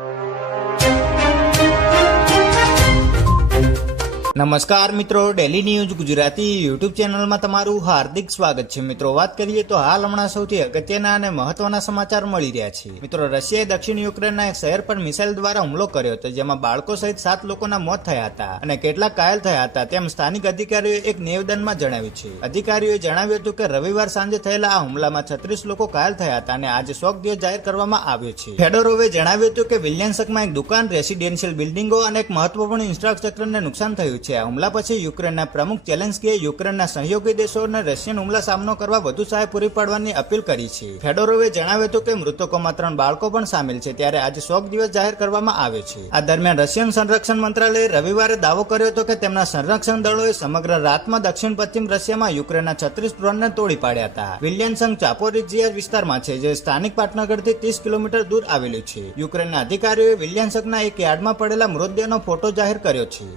you. નમસ્કાર મિત્રો daily news Gujarati YouTube ચેનલમાં તમારું હાર્દિક સ્વાગત છે. મિત્રો, વાત કરીએ તો હાલ હમણાં સૌથી અગત્યના અને મહત્વના સમાચાર મળી રહ્યા છે. મિત્રો, રશિયાએ દક્ષિણ યુક્રેનના એક શહેર પર મિસાઇલ દ્વારા હુમલો કર્યો હતો, જેમાં બાળકો સહિત સાત લોકોના મોત થયા હતા અને કેટલાક ઘાયલ થયા હતા તેમ સ્થાનિક અધિકારીઓએ એક નિવેદનમાં જણાવ્યું છે. અધિકારીઓએ જણાવ્યું હતું કે રવિવાર સાંજે થયેલા આ હુમલામાં છત્રીસ લોકો ઘાયલ થયા હતા અને આજે શોક દિવસ જાહેર કરવામાં આવ્યો છે. ફેડોરોવે જણાવ્યું હતું કે વિલિયન્સકમાં એક દુકાન, રેસિડેન્શિયલ બિલ્ડિંગો અને એક મહત્વપૂર્ણ ઇન્ફ્રાસ્ટ્રક્ચરને નુકસાન થયું છે. આ હુમલા પછી યુક્રેનના પ્રમુખ ઝેલેન્સ્કીએ યુક્રેનના સહયોગી દેશોને રશિયન હુમલા સામનો કરવા વધુ સહાય પૂરી પાડવાની અપીલ કરી છે. ફેડોરોવે જણાવ્યું હતું કે મૃતકોમાં ત્રણ બાળકો પણ સામેલ છે, ત્યારે આજે શોક દિવસ જાહેર કરવામાં આવે છે. આ દરમિયાન રશિયન સંરક્ષણ મંત્રાલયે રવિવારે દાવો કર્યો હતો કે તેમના સંરક્ષણ દળોએ સમગ્ર રાતમાં દક્ષિણ પશ્ચિમ રશિયામાં યુક્રેનના છત્રીસ ડ્રોનને તોડી પાડ્યા હતા. વિલિયનસંગ ચાપોરિજિયા વિસ્તારમાં છે, જે સ્થાનિક પાટનગરથી ત્રીસ કિલોમીટર દૂર આવેલું છે. યુક્રેનના અધિકારીઓએ વિલિયનસંગના એક યાર્ડમાં પડેલા મૃતદેહનો ફોટો જાહેર કર્યો છે.